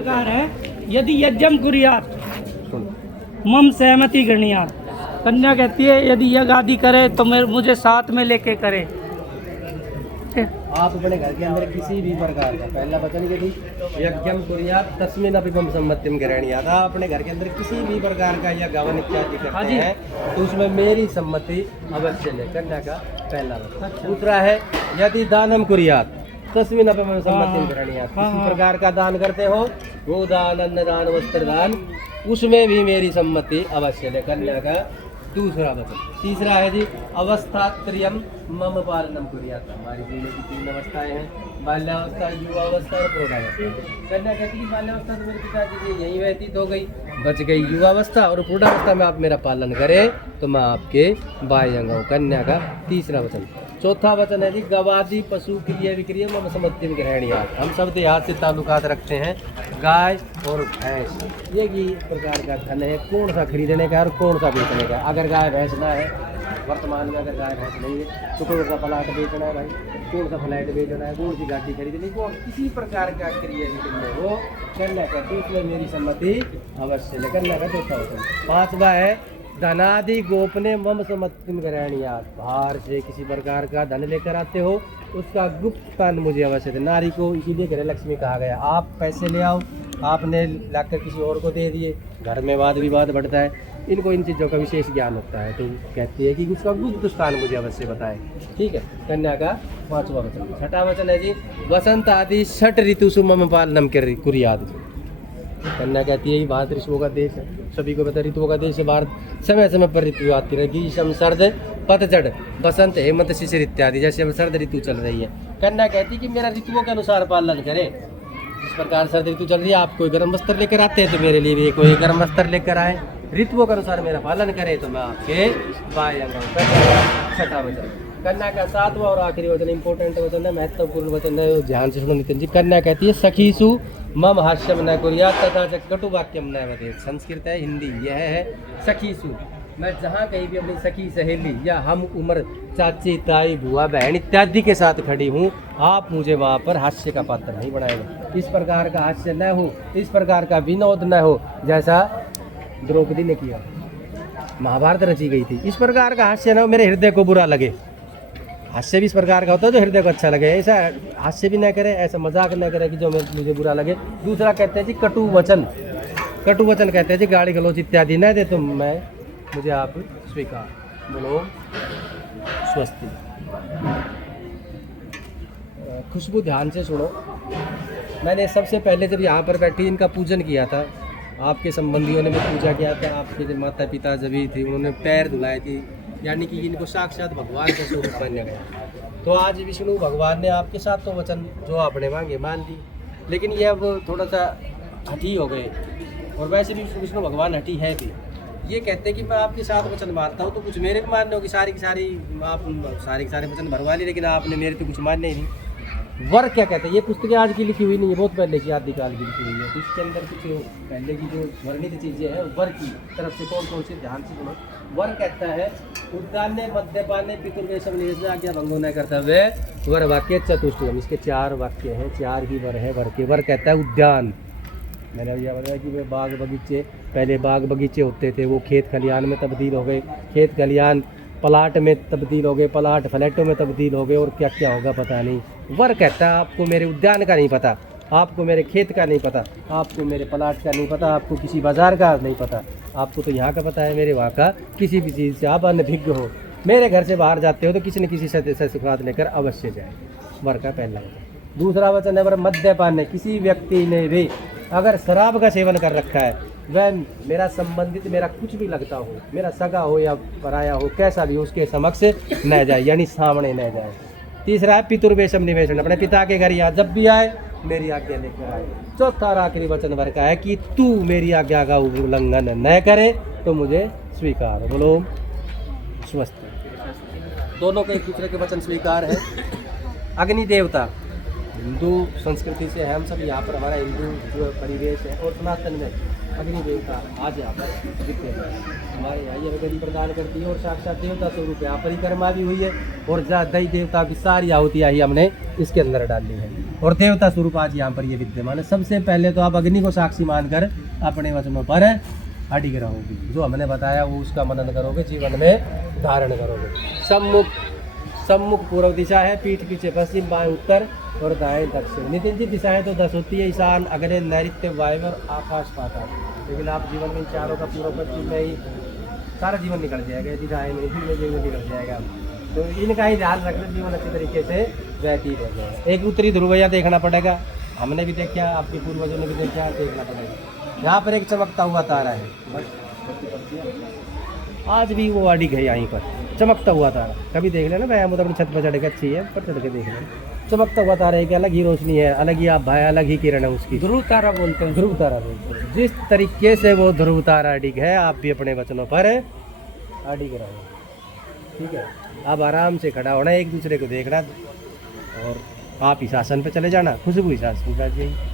प्रकार है, यदि यज्ञम कुर्यात मम सहमति गणियात। कन्या कहती है यदि यज्ञ आदि करे तो मुझे साथ में लेके करे। आप अपने घर के अंदर किसी भी प्रकार का, पहला वचन यदि यज्ञम कुर्यात तस्मिन् अपि मम सम्मतिं ग्रहणीयात्। आप अपने घर के अंदर किसी भी प्रकार का यज्ञ हवन इत्यादि करते हैं तो उसमें मेरी सम्मति अवश्य ले। कन्या का पहला वचन। दूसरा है यदि दानम कुर्यात तस्मिन् अपि मम सम्मतिं ग्रहणीयात्। किसी प्रकार का दान करते हो, गोदान, अन्नदान, वस्त्रदान, उसमें भी मेरी सम्मति अवश्य ले। कन्या का दूसरा वचन। तीसरा है जी अवस्थात्रयम मम पालनम कुर्यात्। हमारी जीने की 3 अवस्थाएं हैं, बाल्यावस्था, युवावस्था और प्रौढ़ावस्था। कन्या कहती है बाल्यावस्था तो मेरे पिताजी की यहीं व्यतीत हो गई, बच गई युवावस्था, और प्रौढ़ावस्था में आप मेरा पालन करें तो मैं आपके बाह्यंग हूँ। कन्या का तीसरा वचन। चौथा वचन है जी गवादि पशु क्रिय विक्रिय मम सम्मतिं ग्रहणीयात्। हम सब देहात से ताल्लुकात रखते हैं, गाय और भैंस, ये भी प्रकार का धन है। कौन सा खरीदने का और कौन सा बेचने का। अगर गाय भैंस ना है, वर्तमान में अगर गाय भैंस नहीं है तो कौन सा प्लाट बेचना है भाई, कौन सा फ्लैट बेचना है, कौन सी गाड़ी खरीदनी, कौन किसी प्रकार का क्रिया विक्रिय हो करने का तो उसमें मेरी सम्मति अवश्य ले। करने का चौथा वचन। पांचवा है धनादि गोपने मम सम्मतिं ग्रहणीयात्। बाहर से किसी प्रकार का धन लेकर आते हो उसका गुप्त दान मुझे अवश्य दे। नारी को इसीलिए गृह लक्ष्मी कहा गया। आप पैसे ले आओ, आपने लाकर किसी और को दे दिए, घर में वाद विवाद बढ़ता है। इनको इन चीज़ों का विशेष ज्ञान होता है तो कहती है कि उसका गुप्त स्थान मुझे अवश्य बताए। ठीक है, कन्या का पांचवा वचन। छठा वचन है जी वसंत आदि 6 ऋतुषु मम पालनम कुर्यात्। कन्या कहती है भारत ऋतुओं का देश है, सभी को पता ऋतुओं का देश है भारत। समय समय पर ऋतु आती है, ग्रीष्म, शरद, पतझड़, बसंत, हेमंत, शिशिर इत्यादि। जैसे हम शरद ऋतु चल रही है, कन्या कहती है कि मेरा ऋतुओं के अनुसार पालन करें। जिस प्रकार शरद ऋतु चल रही है, आप कोई गर्म वस्त्र लेकर आते हैं तो मेरे लिए भी कोई गर्म वस्त्र लेकर आए। ऋतुओं के अनुसार मेरा पालन करें तो मैं आपके बाह्यंग हूं। छठा वचन। कन्या का सातवां और आखिरी वचन इंपॉर्टेंट वचन है, महत्वपूर्ण वचन है, ध्यान से सुनो नितिन जी। कन्या कहती है सखीसु मम हास्यम न कुर्यात् तथा च कटु वाक्यम न वदेत्। संस्कृत है, हिंदी यह है सखीसु। मैं जहाँ कहीं भी अपनी सखी सहेली या हम उम्र चाची ताई बुआ बहन इत्यादि के साथ खड़ी हूँ, आप मुझे वहाँ पर हास्य का पात्र नहीं बनाएगा। इस प्रकार का हास्य न हो, इस प्रकार का विनोद न हो जैसा द्रौपदी ने किया, महाभारत रची गई थी। इस प्रकार का हास्य न हो, मेरे हृदय को बुरा लगे। हास्य भी इस प्रकार का होता है जो हृदय को अच्छा लगे। ऐसा हास्य भी न करे, ऐसा मजाक न करे कि जो मुझे बुरा लगे। दूसरा कहते हैं जी कटु वचन। कटु वचन कहते हैं जी गाली गलौज इत्यादि न दे तो मुझे आप स्वीकार। बोलो स्वस्ति। खुशबू ध्यान से सुनो। मैंने सबसे पहले जब यहाँ पर बैठी इनका पूजन किया था, आपके संबंधियों ने भी पूजा किया था, आपके जो माता पिता जब भी थे उन्होंने पैर धुलाए थे, यानी कि इनको साक्षात भगवान का स्वरूप माना गया। तो आज विष्णु भगवान ने आपके साथ तो वचन जो आपने मांगे मान दी, लेकिन ये अब थोड़ा सा हठी हो गए, और वैसे भी विष्णु भगवान हठी है भी। ये कहते हैं कि मैं आपके साथ वचन मानता हूँ तो कुछ मेरे भी मानने हो कि सारी की सारे वचन भरवा ली, लेकिन आपने मेरे तो कुछ मानने ही नहीं। वर क्या कहते हैं, ये पुस्तकें आज की लिखी हुई नहीं है, बहुत पहले की आदिकाल की लिखी हुई है। तो इसके अंदर कुछ पहले की जो वर्णित चीज़ें हैं वर की तरफ से कौन कौन सी ध्यान से सुनो। वर कहता है उद्यान्य मद्यपाने पितृवेशम निवेश आज्ञा भंगो न कर्तव्य वर वाक्य चतुष्टयम। इसके 4 वाक्य हैं, 4 ही वर है वर के। वर कहता है उद्यान। मैंने यह बताया कि वे बाग बगीचे, पहले बाग बगीचे होते थे, वो खेत खलियान में तब्दील हो गए, खेत खलियान प्लाट में तब्दील हो गए, प्लाट फ्लैटों में तब्दील हो गए, और क्या क्या होगा पता नहीं। वर कहता है आपको मेरे उद्यान का नहीं पता, आपको मेरे खेत का नहीं पता, आपको मेरे प्लाट का नहीं पता, आपको किसी बाजार का नहीं पता, आपको तो यहाँ का पता है, मेरे वहाँ का किसी भी चीज़ से आप अनभिज्ञ हो। मेरे घर से बाहर जाते हो तो किसी न किसी से सुखात लेकर अवश्य जाए। वर का पहला वचन। दूसरा वचन है वर मद्यपान ने। किसी व्यक्ति ने भी अगर शराब का सेवन कर रखा है, वह मेरा संबंधित, मेरा कुछ भी लगता हो, मेरा सगा हो या पराया हो, कैसा भी हो, उसके समक्ष न जाए, यानी सामने न जाए। तीसरा है पितृवेशम निवेशन। अपने पिता के घर यहाँ जब भी आए मेरी आज्ञा लेकर आए। चौथा और आखिरी वचन वर का है कि तू मेरी आज्ञा का उल्लंघन न करे तो मुझे स्वीकार। बोलो स्वस्थ। दोनों के एक दूसरे के वचन स्वीकार है। अग्नि देवता हिंदू संस्कृति से है, हम सब यहाँ पर हमारा हिंदू जो परिवेश है, और सनातन में अग्नि देवता आज यहाँ पर दिखते हैं। हमारे यहाँ ये बलि प्रदान करती है और साक्षात देवता स्वरूप यहाँ परिक्रमा भी हुई है, और दही देवता की सारी आहुतियाँ ही हमने इसके अंदर डाली है। और देवता स्वरूप आज यहाँ पर ये विद्यमान है। सबसे पहले तो आप अग्नि को साक्षी मानकर अपने वचनों पर अडिग रहोगे, जो हमने बताया वो उसका मनन करोगे, जीवन में धारण करोगे। सम्मुख पूर्व दिशा है, पीठ पीछे पश्चिम, बाएं उत्तर और दाएं दक्षिण। नितिन जी दिशाएं तो 10 होती है, ईशान, अग्नि, नैऋत्य, वायव्य और आकाश पाताल। लेकिन आप जीवन में इन चारों का पूर्व पश्चिम में ही सारा जीवन निकल जाएगा, दिशाएं में इसी में जीवन निकल जाएगा। तो इनका ही ध्यान रखना, जीवन अच्छी तरीके से व्यतीत हो जाएगा। एक उत्तरी ध्रुवैया देखना पड़ेगा, हमने भी देखा, आपके पूर्वजों ने भी देखा, देखना पड़ेगा। यहाँ पर एक चमकता हुआ तारा है, आज भी वो अडिग है यहीं पर, चमकता हुआ तारा। कभी देख लेना, मैं अपनी छत पर चढ़ के अच्छी है, पर चढ़ के देख लेना। चमकता हुआ तारा एक अलग ही रोशनी है, अलग ही आप भाई, अलग ही किरण है उसकी। ध्रुव तारा बोलते हैं। ध्रुव तारा बोलते हैं। जिस तरीके से वो ध्रुव तारा अडिग है, आप भी अपने वचनों पर अडिग रहो। ठीक है, आप आराम से खड़ा होना, एक दूसरे को देखना और आप ही शासन पे चले जाना, खुशबू ही शासन पे आ जाएगी।